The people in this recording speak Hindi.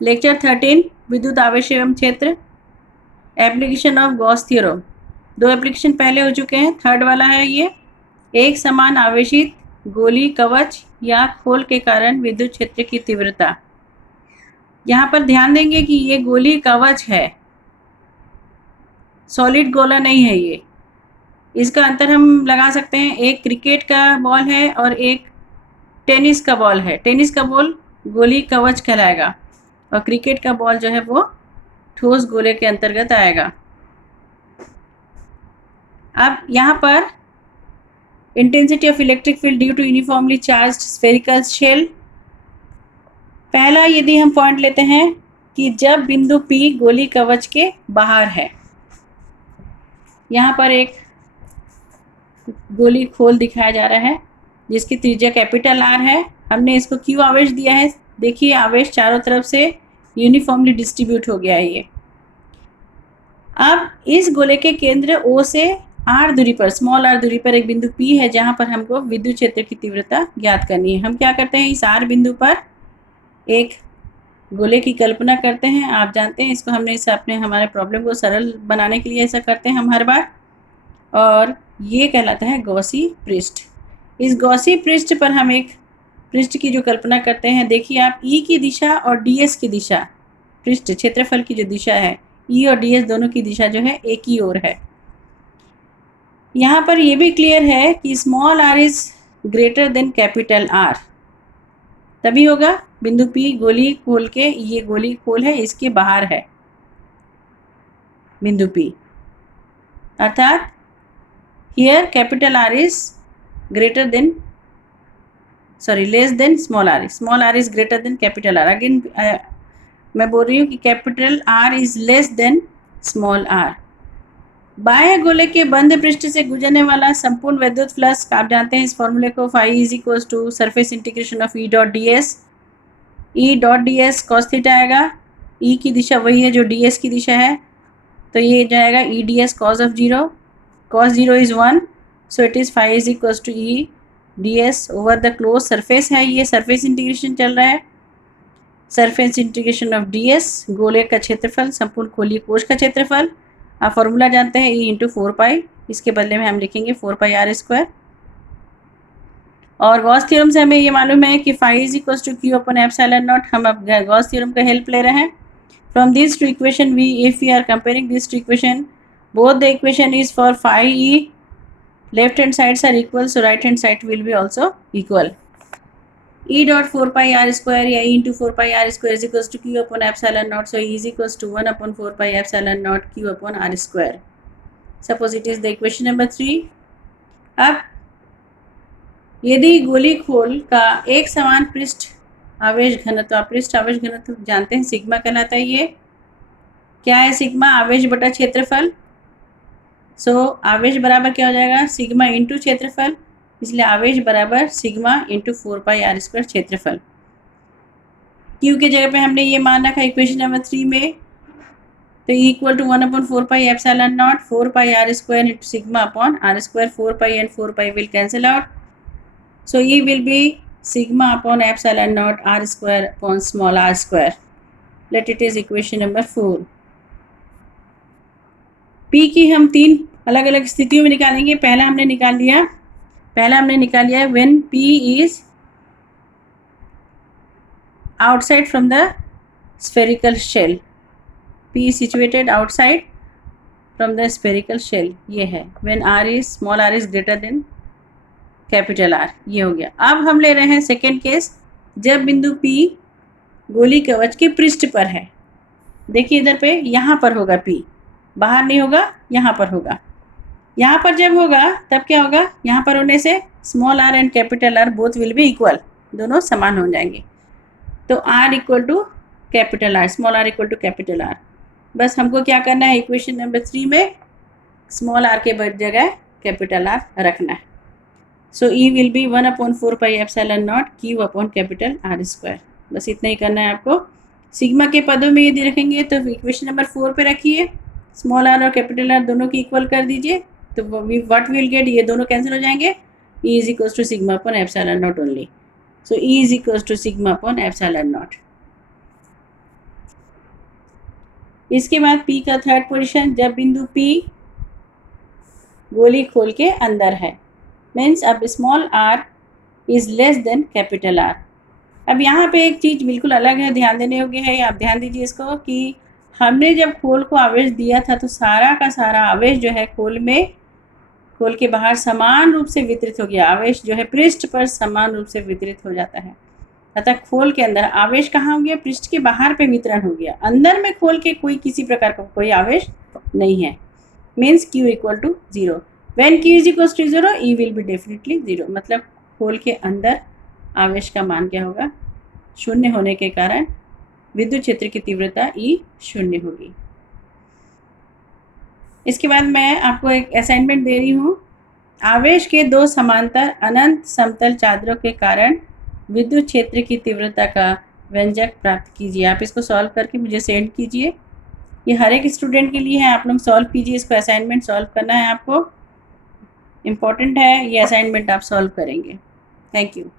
लेक्चर 13 विद्युत आवेश एवं क्षेत्र, application of Gauss theorem. 2 application पहले हो चुके हैं, थर्ड वाला है ये। एक समान आवेशित गोली कवच या खोल के कारण विद्युत क्षेत्र की तीव्रता। यहाँ पर ध्यान देंगे कि ये गोली कवच है, सॉलिड गोला नहीं है ये। इसका अंतर हम लगा सकते हैं, एक क्रिकेट का बॉल है और एक टेनिस का बॉल है। टेनिस का बॉल गोली कवच कहलाएगा और क्रिकेट का बॉल जो है वो ठोस गोले के अंतर्गत आएगा। अब यहाँ पर intensity of electric field due to uniformly charged spherical shell. पहला यदि हम पॉइंट लेते हैं कि जब बिंदु P गोली कवच के बाहर है, यहाँ पर एक गोली खोल दिखाया जा रहा है जिसकी त्रिज्या कैपिटल R है। हमने इसको Q आवेश दिया है। देखिए आवेश चारों तरफ से यूनिफॉर्मली डिस्ट्रीब्यूट हो गया है ये। अब इस गोले के केंद्र O से R दूरी पर, स्मॉल r दूरी पर एक बिंदु P है जहाँ पर हमको विद्युत क्षेत्र की तीव्रता ज्ञात करनी है। हम क्या करते हैं, इस R बिंदु पर एक गोले की कल्पना करते हैं। आप जानते हैं इसको, हमने इसे अपने हमारे प्रॉब्लम को सरल बनाने के लिए ऐसा करते हैं हम हर बार, और ये कहलाता है गॉसी पृष्ठ। इस गॉसी पृष्ठ पर हम एक पृष्ठ की जो कल्पना करते हैं, देखिए आप E की दिशा और DS की दिशा, पृष्ठ क्षेत्रफल की जो दिशा है E और DS दोनों की दिशा जो है एक ही ओर है। यहाँ पर ये भी क्लियर है कि small r is greater than capital R, तभी होगा बिंदु P गोली खोल के, ये गोली खोल है इसके बाहर है बिंदु P, अर्थात here capital R is greater than, sorry less than small r। Small r is greater than capital R। Again मैं बोल रही हूँ कि capital R is less than small r। बाह्य गोले के बंद पृष्ठ से गुजरने वाला संपूर्ण विद्युत फ्लक्स, आप जानते हैं इस फॉर्मूले को, phi is equal to surface integration of E dot ds। E dot ds cos theta आएगा। E की दिशा वही है जो ds की दिशा है, तो ये जाएगा E ds cos of 0। Cos 0 is 1, so it is phi is equal to E ds over the close surface है। ये सरफेस इंटीग्रेशन चल रहा है, सरफेस इंटीग्रेशन ऑफ ds, गोले का क्षेत्रफल, संपूर्ण खोली कोश का क्षेत्रफल। आप फॉर्मूला जानते हैं E इंटू 4 इसके बदले में हम लिखेंगे 4πr²। और गॉस थ्योरम से हमें ये मालूम है कि phi is equal to Q upon epsilon naught. हम अब गॉस थ्योरम का हेल्प ले रहे हैं। From this two equation we, if we are comparing this two equation, both the equation is for phi E, left hand sides are equal, so right hand side will be also equal. E dot 4πr² या E into 4πr² is equal to Q upon epsilon naught, so E is equals to 1 upon 4 epsilon naught Q upon r²। Suppose it is the equation number 3। अब यदि गोली खोल का एक समान पृष्ठ आवेश घनत्व, आप पृष्ठ आवेश घनत्व जानते हैं सिग्मा कहलाता है। ये क्या है, सिग्मा आवेश बटा क्षेत्रफल। सो आवेश बराबर क्या हो जाएगा, सिग्मा इंटू क्षेत्रफल, इसलिए आवेश बराबर सिग्मा इंटू 4πr² क्षेत्रफल। Q के जगह पे हमने ये मान रखा इक्वेशन नंबर 3 में, तो E equal to 1 upon 4 epsilon naught 4πr² into sigma upon r²। 4 and 4 will cancel out, so E will be sigma upon epsilon naught r² upon small r²। Let it is equation number 4। P की हम 3 अलग अलग स्थितियों में निकालेंगे। पहला हमने निकाल लिया when P is outside from the spherical shell, P is situated outside from the spherical shell, ये है when r is small r is greater than capital R। ये हो गया। अब हम ले रहे हैं सेकेंड केस, जब बिंदु P गोली कवच के पृष्ठ पर है। देखिए इधर पे, यहाँ पर होगा P, बाहर नहीं होगा, यहाँ पर होगा। यहाँ पर जब होगा तब क्या होगा, यहाँ पर होने से small r and capital R both will be equal, दोनों समान हो जाएंगे। तो R equal to capital R, small r equal to capital R। बस हमको क्या करना है, इक्वेशन नंबर 3 में स्मॉल r के जगह कैपिटल R रखना है। सो E will B 1 upon 4 epsilon not Q upon capital R²। बस इतना ही करना है आपको। सिग्मा के पदों में यदि रखेंगे तो इक्वेशन नंबर 4 पे रखिए, स्मॉल r और कैपिटल R दोनों की इक्वल कर दीजिए, तो व्हाट विल गेट, ये दोनों कैंसिल हो जाएंगे। E is equal to sigma upon epsilon naught only, so E is equals to sigma upon epsilon naught। इसके बाद P का थर्ड पोजीशन, जब बिंदु P गोली खोल के अंदर है, मीन्स अब small r is less than capital R। अब यहाँ पे एक चीज़ बिल्कुल अलग है, ध्यान देने योग्य है, आप ध्यान दीजिए इसको, कि हमने जब खोल को आवेश दिया था तो सारा का सारा आवेश जो है खोल के बाहर समान रूप से वितरित हो गया। आवेश जो है पृष्ठ पर समान रूप से वितरित हो जाता है, अतः खोल के अंदर आवेश कहाँ हो गया, पृष्ठ के बाहर पे वितरण हो गया। अंदर में खोल के कोई किसी प्रकार का कोई आवेश नहीं है, means Q equal to 0। When Q is equal to 0 E will be definitely 0, मतलब खोल के अंदर आवेश का मान क्या होगा, शून्य होने के कारण विद्युत क्षेत्र की तीव्रता E शून्य होगी। इसके बाद मैं आपको एक असाइनमेंट दे रही हूँ। आवेश के दो समांतर अनंत समतल चादरों के कारण विद्युत क्षेत्र की तीव्रता का व्यंजक प्राप्त कीजिए। आप इसको सॉल्व करके मुझे सेंड कीजिए। ये हर एक स्टूडेंट के लिए है, आप लोग सॉल्व कीजिए इसको। असाइनमेंट सॉल्व करना है आपको, इम्पॉर्टेंट है ये असाइनमेंट, आप सॉल्व करेंगे। Thank you.